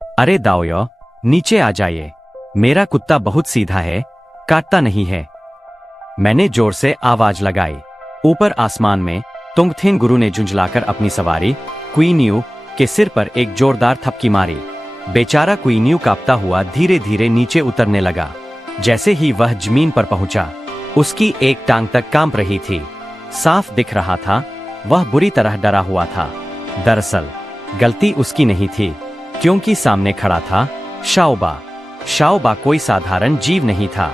अरे दाओयो, नीचे आ जाइए। मेरा कुत्ता बहुत सीधा है, काटता नहीं है। मैंने जोर से आवाज लगाई। ऊपर आसमान में तोंगथेन गुरु ने झुंझलाकर अपनी सवारी कुइनियू के सिर पर एक जोरदार थपकी मारी। बेचारा कुइनियू कांपता हुआ धीरे धीरे नीचे उतरने लगा। जैसे ही वह जमीन पर पहुंचा, उसकी एक टांग तक कांप रही थी। साफ दिख रहा था वह बुरी तरह डरा हुआ था। दरअसल गलती उसकी नहीं थी, क्योंकि सामने खड़ा था शाओबा। शाओबा कोई साधारण जीव नहीं था,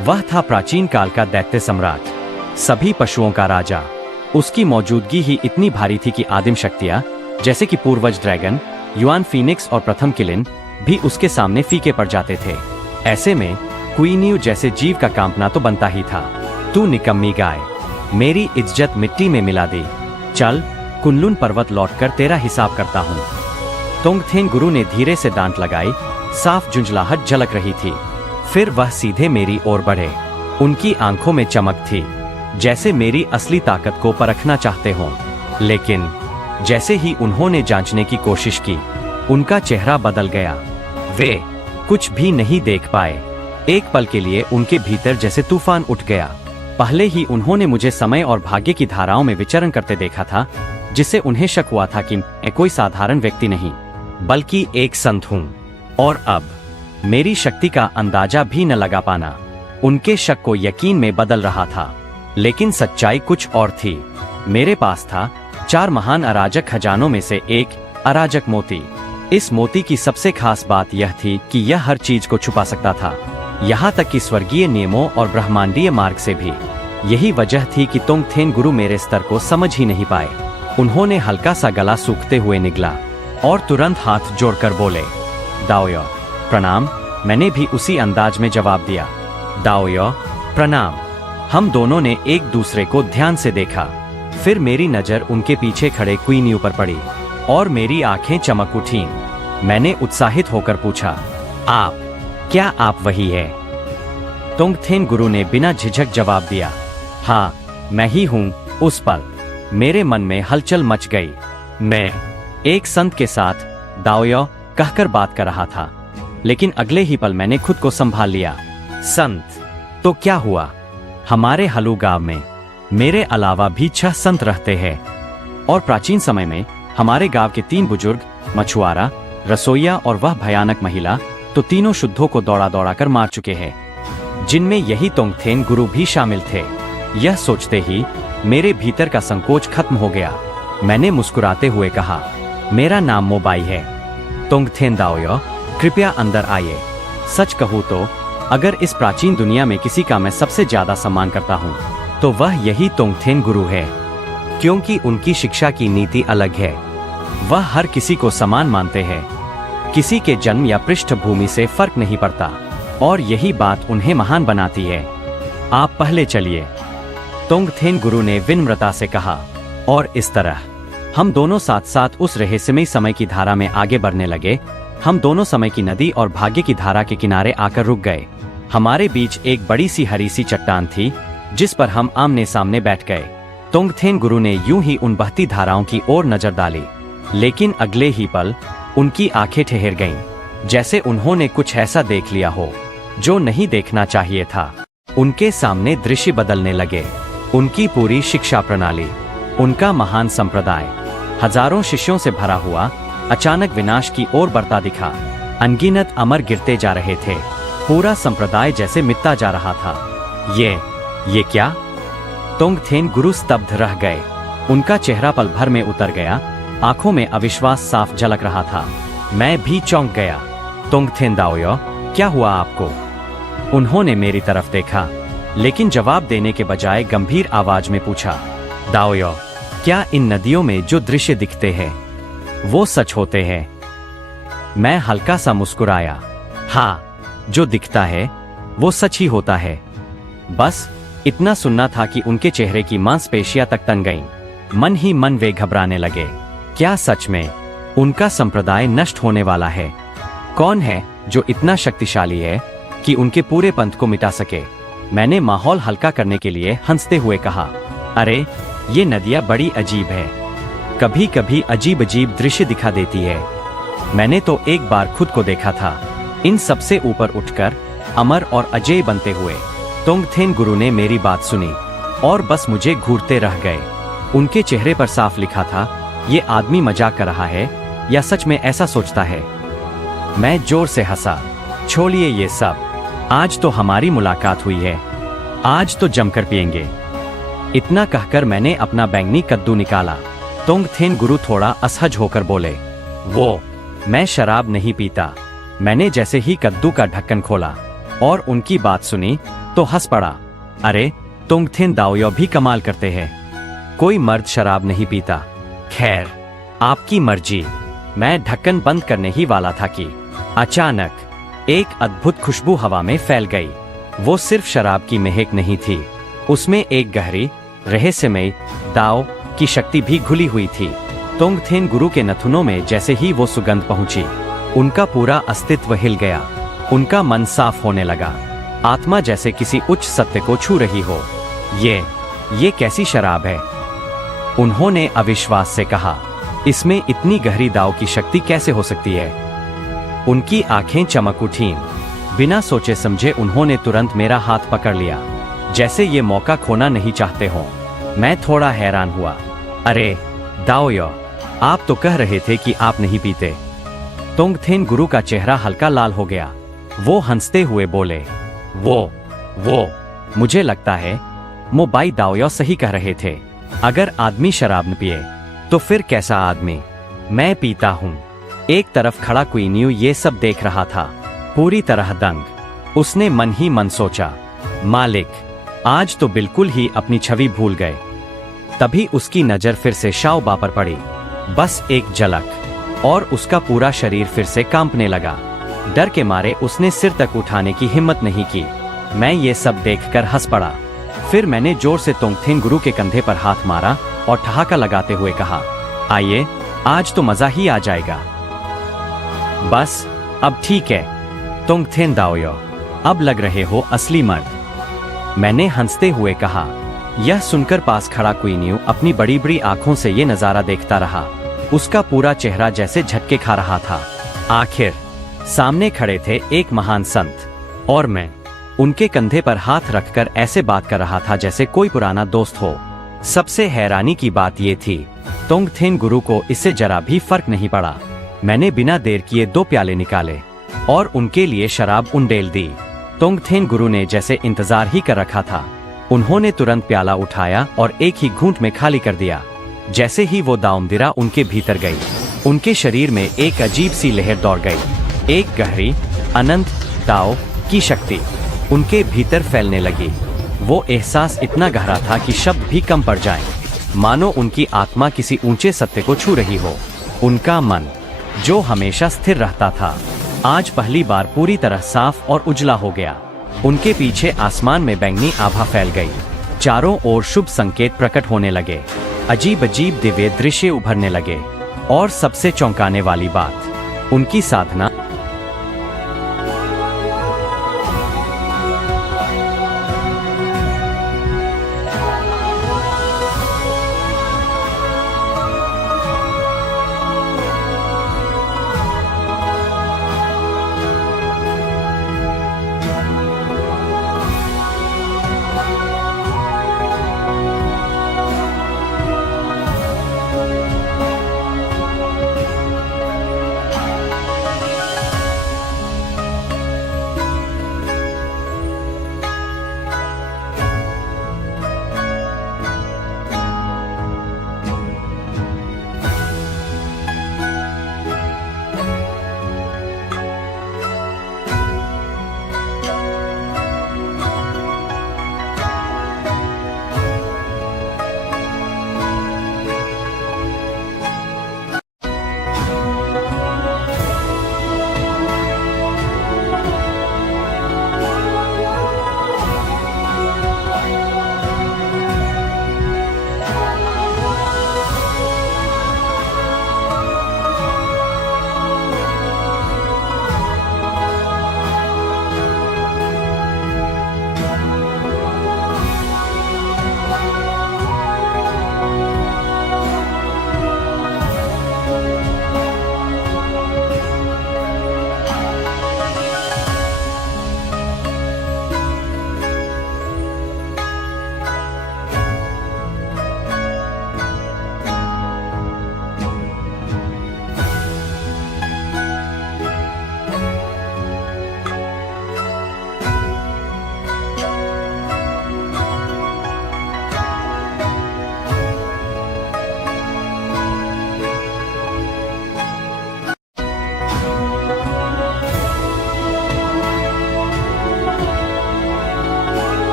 वह था प्राचीन काल का दैत्य सम्राट, सभी पशुओं का राजा। उसकी मौजूदगी ही इतनी भारी थी कि आदिम शक्तियां जैसे कि पूर्वज ड्रैगन, युआन फीनिक्स और प्रथम किलिन भी उसके सामने फीके पड़ जाते थे। ऐसे में कुइनियू जैसे जीव का कांपना तो बनता ही था। तू निकम्मी गाय, मेरी इज्जत मिट्टी में मिला दी। चल, कुनलुन पर्वत लौटकर तेरा हिसाब करता हूँ। तोंगथेन गुरु ने धीरे से डांट लगाई। साफ झुंझलाहट झलक रही थी। फिर वह सीधे मेरी ओर बढ़े। उनकी आंखों में चमक थी, जैसे मेरी असली ताकत को परखना चाहते हों। लेकिन जैसे ही उन्होंने जांचने की कोशिश की, उनका चेहरा बदल गया। वे कुछ भी नहीं देख पाए। एक पल के लिए उनके भीतर जैसे तूफान उठ गया। पहले ही उन्होंने मुझे समय और भाग्य की धाराओं में विचरण करते देखा था, जिससे उन्हें शक हुआ था कि मैं कोई साधारण व्यक्ति नहीं, बल्कि एक संत हूँ। और अब मेरी शक्ति का अंदाजा भी न लगा पाना उनके शक को यकीन में बदल रहा था। लेकिन सच्चाई कुछ और थी। मेरे पास था 4 महान अराजक खजानों में से एक अराजक मोती। इस मोती की सबसे खास बात यह थी कि यह हर चीज को छुपा सकता था, यहाँ तक कि स्वर्गीय नियमों और ब्रह्मांडीय मार्ग से भी। यही वजह थी कि तोंगथेन गुरु मेरे स्तर को समझ ही नहीं पाए। उन्होंने हल्का सा गला सूखते हुए निगला और तुरंत हाथ जोड़कर बोले, दाओयो प्रणाम। मैंने भी उसी अंदाज में जवाब दिया, दाओयो प्रणाम। हम दोनों ने एक दूसरे को ध्यान से देखा। फिर मेरी नजर उनके पीछे खड़े कुइनियू पर पड़ी और मेरी आंखें चमक उठीं। मैंने उत्साहित होकर पूछा, आप? क्या आप वही है? तोंगथेन गुरु ने बिना झिझक जवाब दिया, हाँ मैं ही हूँ। उस पल मेरे मन में हलचल मच गई। मैं एक संत के साथ दाओयो कहकर बात कर रहा था, लेकिन अगले ही पल मैंने खुद को संभाल लिया। संत? तो क्या हुआ? हमारे हलू गांव में मेरे अलावा भी 6 संत रहते हैं, और प्राचीन समय में हमारे गांव के 3 बुजुर्ग, मछुआरा, रसोइया और वह भयानक महिला, तो तीनों शुद्धों को दौड़ा दौड़ा कर मार चुके हैं, जिनमें यही तोंगथेन गुरु भी शामिल थे। यह सोचते ही मेरे भीतर का संकोच खत्म हो गया। मैंने मुस्कुराते हुए कहा, मेरा नाम मोबाई है। तोंगथेन दाओयो, कृपया अंदर आइए। सच कहूँ तो अगर इस प्राचीन दुनिया में किसी का मैं सबसे ज्यादा सम्मान करता हूँ, तो वह यही तोंगथेन गुरु है, क्योंकि उनकी शिक्षा की नीति अलग है। वह हर किसी को समान मानते हैं, किसी के जन्म या पृष्ठभूमि से फर्क नहीं पड़ता, और यही बात उन्हें महान बनाती है। आप पहले चलिए, तोंगथेन गुरु ने विनम्रता से कहा। और इस तरह हम दोनों साथ साथ उस रहस्यमयी समय की धारा में आगे बढ़ने लगे। हम दोनों समय की नदी और भाग्य की धारा के किनारे आकर रुक गए। हमारे बीच एक बड़ी सी हरी सी चट्टान थी, जिस पर हम आमने सामने बैठ गए। तोंगथेन गुरु ने यूं ही उन बहती धाराओं की ओर नजर डाली, लेकिन अगले ही पल उनकी आंखें ठहर गईं, जैसे उन्होंने कुछ ऐसा देख लिया हो जो नहीं देखना चाहिए था। उनके सामने दृश्य बदलने लगे। उनकी पूरी शिक्षा प्रणाली, उनका महान संप्रदाय, हजारों शिष्यों से भरा हुआ, अचानक विनाश की ओर बढ़ता दिखा। अनगिनत अमर गिरते जा रहे थे। पूरा संप्रदाय जैसे मिटता जा रहा था। ये क्या? तोंगथेन गुरु स्तब्ध रह गए। उनका चेहरा पल भर में उतर गया, आंखों में अविश्वास साफ झलक रहा था। मैं भी चौंक गया। तोंगथेन दाओयो, क्या हुआ आपको? उन्होंने मेरी तरफ देखा, लेकिन जवाब देने के बजाय गंभीर आवाज में पूछा, दाओयो, क्या इन नदियों में जो दृश्य दिखते हैं वो सच होते हैं? मैं हल्का सा मुस्कुराया, हाँ, जो दिखता है वो सच ही होता है। बस इतना सुनना था कि उनके चेहरे की मांसपेशियां तक तन गईं। मन ही मन वे घबराने लगे। क्या सच में उनका संप्रदाय नष्ट होने वाला है? कौन है जो इतना शक्तिशाली है कि उनके पूरे पंथ को मिटा सके? मैंने माहौल हल्का करने के लिए हंसते हुए कहा, अरे ये नदियां बड़ी अजीब है, कभी कभी अजीब अजीब दृश्य दिखा देती है। मैंने तो एक बार खुद को देखा था, इन सबसे ऊपर उठकर अमर और अजय बनते हुए। तोंगथेन गुरु ने मेरी बात सुनी और बस मुझे घूरते रह गए। उनके चेहरे पर साफ लिखा था, ये आदमी मजाक कर रहा है या सच में ऐसा सोचता है। मैं जोर से हंसा। छोड़िए ये सब, आज तो हमारी मुलाकात हुई है, आज तो जमकर पिएंगे। इतना कहकर मैंने अपना बैंगनी कद्दू निकाला। तोंगथेन गुरु थोड़ा असहज होकर बोले, वो मैं शराब नहीं पीता। मैंने जैसे ही कद्दू का ढक्कन खोला और उनकी बात सुनी तो हंस पड़ा। अरे तोंगथेन दाओयो भी कमाल करते हैं, कोई मर्द शराब नहीं पीता। खैर आपकी मर्जी। मैं ढक्कन बंद करने ही वाला था कि अचानक एक अद्भुत खुशबू हवा में फैल गई। वो सिर्फ शराब की महक नहीं थी, उसमें एक गहरी रहस्यमय दाओ की शक्ति भी घुली हुई थी। तोंगथेन गुरु के नथुनों में जैसे ही वो सुगंध पहुंची, उनका पूरा अस्तित्व हिल गया। उनका मन साफ होने लगा, आत्मा जैसे किसी उच्च सत्य को छू रही हो। ये कैसी शराब है? उन्होंने अविश्वास से कहा। इसमें इतनी गहरी दाव की शक्ति कैसे हो सकती है? उनकी आंखें चमक उठीं। बिना सोचे समझे उन्होंने तुरंत मेरा हाथ पकड़ लिया, जैसे ये मौका खोना नहीं चाहते हों। मैं थोड़ा हैरान हुआ। अरे दाओयो, आप तो कह रहे थे कि आप नहीं पीते। तोंगथेन गुरु का चेहरा हल्का लाल हो गया। वो हंसते हुए बोले, वो मुझे लगता है मोबाई दाओयो सही कह रहे थे। अगर आदमी शराब न पिए तो फिर कैसा आदमी? मैं पीता हूँ। एक तरफ खड़ा क्वीनियो ये सब देख रहा था, पूरी तरह दंग। उसने मन ही मन सोचा, मालिक आज तो बिल्कुल ही अपनी छवि भूल गए। तभी उसकी नजर फिर से शाओबा पर पड़ी। बस एक झलक और उसका पूरा शरीर फिर से कांपने लगा। डर के मारे उसने सिर तक उठाने की हिम्मत नहीं की। मैं ये सब देखकर हंस पड़ा। फिर मैंने जोर से तोंगथेन गुरु के कंधे पर हाथ मारा और ठहाका लगाते हुए कहा, आइए आज तो मजा ही आ जाएगा। बस अब ठीक है तोंगथेन दाओयो, अब लग रहे हो असली मर्द। मैंने हंसते हुए कहा। यह सुनकर पास खड़ा क्वीनियो अपनी बड़ी बड़ी आंखों से ये नजारा देखता रहा। उसका पूरा चेहरा जैसे झटके खा रहा था। आखिर सामने खड़े थे एक महान संत और मैं उनके कंधे पर हाथ रखकर ऐसे बात कर रहा था जैसे कोई पुराना दोस्त हो। सबसे हैरानी की बात ये थी, तोंगथेन गुरु को इससे जरा भी फर्क नहीं पड़ा। मैंने बिना देर किए 2 प्याले निकाले और उनके लिए शराब उंडेल दी। तोंगथेन गुरु ने जैसे इंतजार ही कर रखा था। उन्होंने तुरंत प्याला उठाया और एक ही घूंट में खाली कर दिया। जैसे ही वो दाउमदिरा उनके भीतर गई, उनके शरीर में एक अजीब सी लहर दौड़ गई। एक गहरी अनंत दाओ की शक्ति उनके भीतर फैलने लगी। वो एहसास इतना गहरा था कि शब्द भी कम पड़ जाएं, मानो उनकी आत्मा किसी ऊंचे सत्य को छू रही हो। उनका मन, जो हमेशा स्थिर रहता था, आज पहली बार पूरी तरह साफ और उजला हो गया। उनके पीछे आसमान में बैंगनी आभा फैल गई। चारों ओर शुभ संकेत प्रकट होने लगे। अजीब अजीब दिव्य दृश्य उभरने लगे और सबसे चौंकाने वाली बात, उनकी साधना